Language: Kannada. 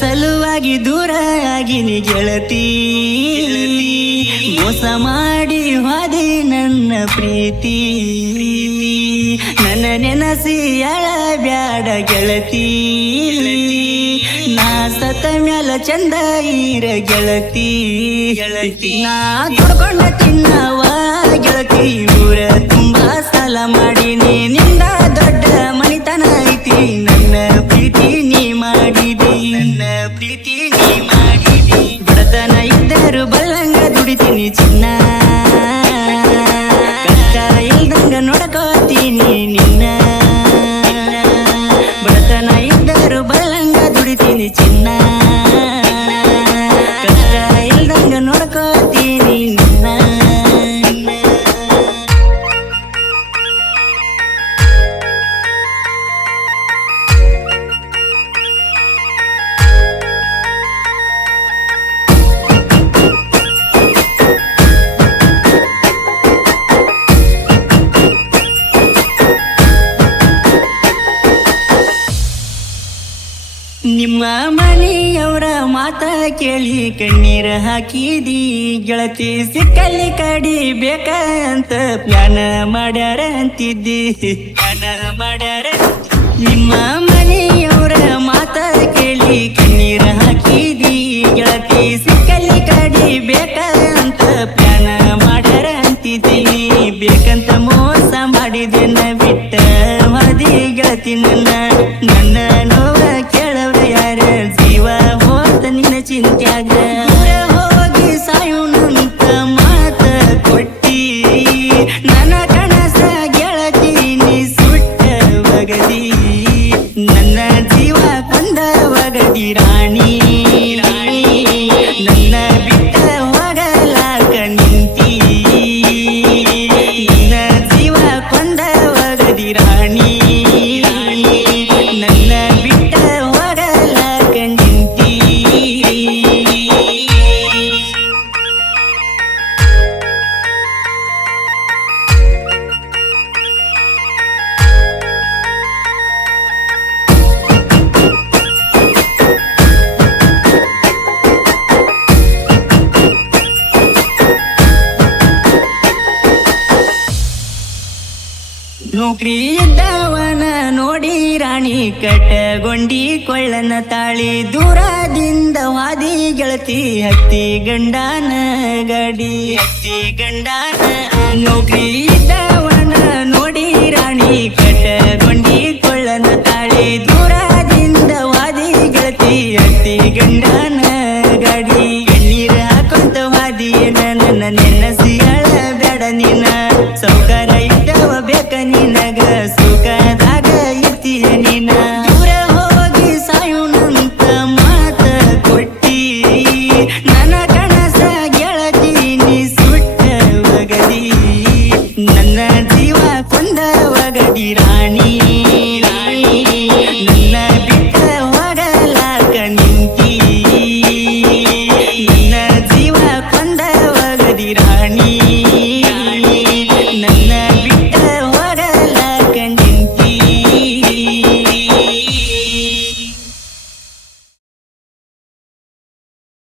ಸಲುವಾಗಿ ದೂರ ಆಗಿನಿ ಗೆಳತಿ ಮೋಸ ಮಾಡಿ ಹಾದಿ ನನ್ನ ಪ್ರೀತಿ ನನ್ನ ನೆನಸಿ ಅಳಬ್ಯಾಡ ಗೆಳತಿ ನಾ ಸತ ಮ್ಯಾಲ ಚಂದ ಇರ ಗೆಳತಿ ನಾ ದುಡ್ಕೊಂಡ ತಿನ್ನವ ಗೆಳತಿ ಊರ ತುಂಬಾ ಸಾಲ ಮಾಡೀನಿ ನಿಂದ ದೊಡ್ಡ ಮನಿತನ ಐತಿ ನನ್ನ ಪ್ರೀತಿ ನೀ ಮಾಡಿದಿ ಬಡತನ ಇದ್ದರು ಬಲ್ಲಂಗ ದುಡಿತೀನಿ ಚಿನ್ನ ಕಷ್ಟ ಇಲ್ದಂಗ ನೋಡ್ಕೋತೀನಿ ನಿನ್ನ ಬಡತನ ಇದ್ದರು ಬಲ್ಲಂಗ ದುಡಿತೀನಿ ಚಿನ್ನ ಕಷ್ಟ ಇಲ್ದಂಗ ನೋಡ್ಕೋತೀನಿ ನಿನ್ನ ನಿಮ್ಮ ಮನೆಯವರ ಮಾತ ಕೇಳಿ ಕಣ್ಣೀರ ಹಾಕಿದಿ ಗೆಳತಿ ಸಿಕ್ಕಲ್ಲಿ ಕಡಿಬೇಕ ಅಂತ ಪ್ಲಾನ ಮಾಡ್ಯಾರ ಅಂತಿದ್ದಿ ನಿಮ್ಮ ಮನೆಯವರ ಮಾತ ಕೇಳಿ ಕಣ್ಣೀರ ಹಾಕಿದಿ ಗೆಳತಿ ಸಿಕ್ಕಲ್ಲಿ ಕಡಿಬೇಕ ಅಂತ ಪ್ಲಾನ ಮಾಡ್ಯಾರ ಅಂತಿದ್ದೀನಿ ಬೇಕಂತ ಮೋಸ ಮಾಡಿದೆನ ಬಿಟ್ಟ ಮದಿ ಗೆಳತಿ ನನ್ನ ನೋವ ಕೇಳವ್ರ ಯಾರ ಜೀವ ಹೋತ ನಿನ್ನ ಚಿಂತ್ಯಾಗ ಹೋಗಿ ಸಾಯುನಂತ ಮಾತ ಕೊಟ್ಟಿ ನನ್ನ ಕನಸ ಗೆಳತಿ ನೀ ಸುಟ್ಟ ಒಗದಿ ನನ್ನ ಜೀವ ಕೊಂದ ಒಗದಿ ರಾಣಿ ನನ್ನ ಬಿಟ್ಟ ಹೋಗಲಾಕ ನಿಂತಿ ನನ್ನ ಜೀವ ಕೊಂದ ಒಗದಿ ರಾಣಿ ನನ್ನ ಬಿಟ್ಟ ಹೋಗಲಾಕ ನಿಂತಿ ನೌಕರಿ ಇದ್ದವನ ನೋಡಿ ರಾಣಿ ಕಟ್ಟಗೊಂಡಿ ಕೊಳ್ಳನ ತಾಳಿ ದೂರದಿಂದ ವಾದಿ ಗೆಳತಿ ಹತ್ತಿ ಗಂಡನ ಗಡಿ ನೌಕರಿ ಇದ್ದವನ ನೋಡಿ ರಾಣಿ ಕಟ್ಟಗೊಂಡಿ ಕೊಳ್ಳನ ತಾಳಿ ದೂರದಿಂದ ವಾದಿ ಗೆಳತಿ ಹತ್ತಿ ಗಂಡನ ಗಡಿ ಎಣ್ಣೀರ ಹಾಕೊಂತ ವಾದಿಯನ ನನ್ನ ನೆನಸಿ ಅಳಬೇಡ ನಿನ್ನ ಸೌಕರ ಇದ್ದವ ಬೇಕ ನಿನಗ ಸುಖದಾಗ ಇರ್ತೀಯ ನೀನ ದೂರ ಹೋಗಿ ಸಾಯುನಂತ ಮಾತ ಕೊಟ್ಟಿ ನನ್ನ ಕನಸ ಗೆಳತಿ ನೀ ಸುಟ್ಟ ಒಗದಿ ನನ್ನ ಜೀವ ಕೊಂದ ಒಗದಿ ರಾಣಿ ನನ್ನ ಬಿಟ್ಟ ಹೋಗಲಾಕ ನಿಂತಿ ನನ್ನ ಜೀವ ಕೊಂದ ಒಗದಿ ರಾಣಿ